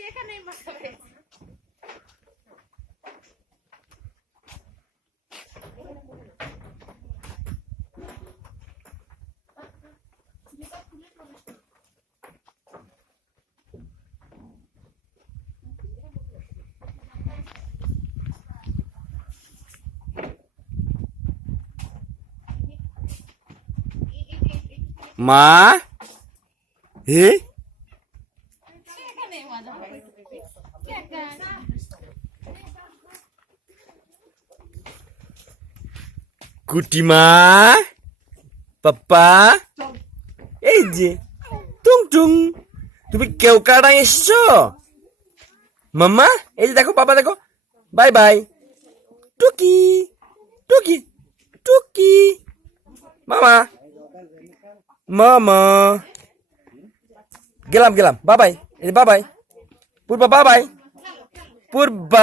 সেখানেই মজা পেয়েছে। মা হে সেখানেই মজা পেয়েছে। কুটিমা পাপ্পা এই যে টুং টুং তুমি কেউ কাটায় এসেছো মাম্মা এই যে দেখো পাপা দেখো বাই বাই টুকি টুকি টুকি মামা মামা গেলাম গেলাম বাবাই এই বাবাই পূর্বা বাবাই পূর্বা